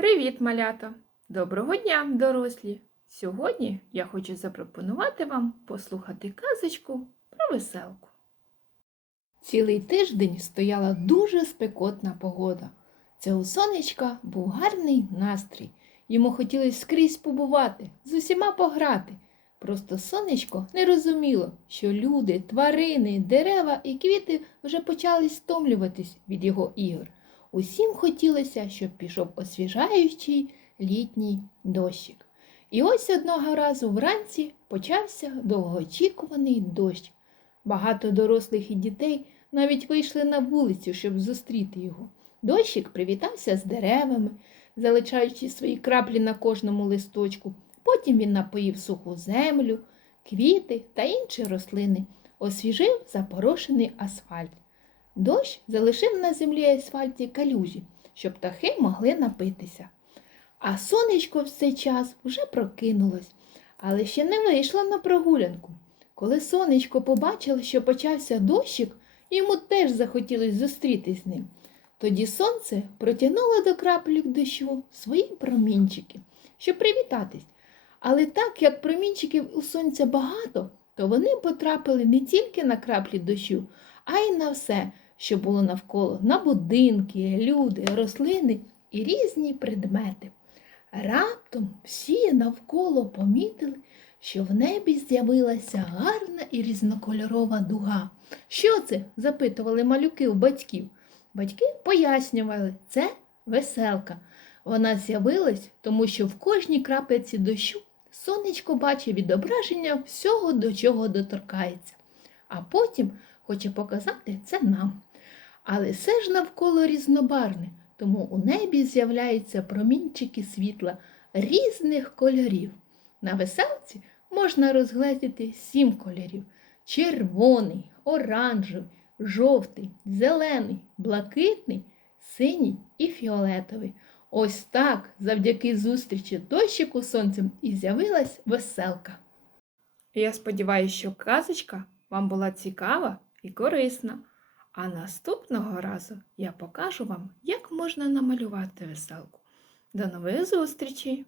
Привіт, малята! Доброго дня, дорослі! Сьогодні я хочу запропонувати вам послухати казочку про веселку. Цілий тиждень стояла дуже спекотна погода. Це у сонечка був гарний настрій. Йому хотілося скрізь побувати, з усіма пограти. Просто сонечко не розуміло, що люди, тварини, дерева і квіти вже почали стомлюватись від його ігор. Усім хотілося, щоб пішов освіжаючий літній дощик. І ось одного разу вранці почався довгоочікуваний дощ. Багато дорослих і дітей навіть вийшли на вулицю, щоб зустріти його. Дощик привітався з деревами, залишаючи свої краплі на кожному листочку. Потім він напоїв суху землю, квіти та інші рослини, освіжив запорошений асфальт. Дощ залишив на землі асфальті калюжі, щоб птахи могли напитися. А сонечко в цей час вже прокинулось, але ще не вийшло на прогулянку. Коли сонечко побачило, що почався дощик, йому теж захотілося зустрітись з ним. Тоді сонце протягнуло до краплік дощу свої промінчики, щоб привітатись. Але так як промінчиків у сонця багато, то вони потрапили не тільки на краплі дощу, а й на все, що було навколо, на будинки, люди, рослини і різні предмети. Раптом всі навколо помітили, що в небі з'явилася гарна і різнокольорова дуга. Що це? запитували малюки у батьків. Батьки пояснювали, це веселка. Вона з'явилась, тому що в кожній крапельці дощу сонечко бачить відображення всього, до чого доторкається, а потім хоче показати це нам. Але все ж навколо різнобарне, тому у небі з'являються промінчики світла різних кольорів. На веселці можна розгледіти сім кольорів: червоний, оранжевий, жовтий, зелений, блакитний, синій і фіолетовий. Ось так, завдяки зустрічі дощику сонцем, і з'явилась веселка. Я сподіваюся, що казочка вам була цікава і корисна. А наступного разу я покажу вам, як можна намалювати веселку. До нових зустрічей!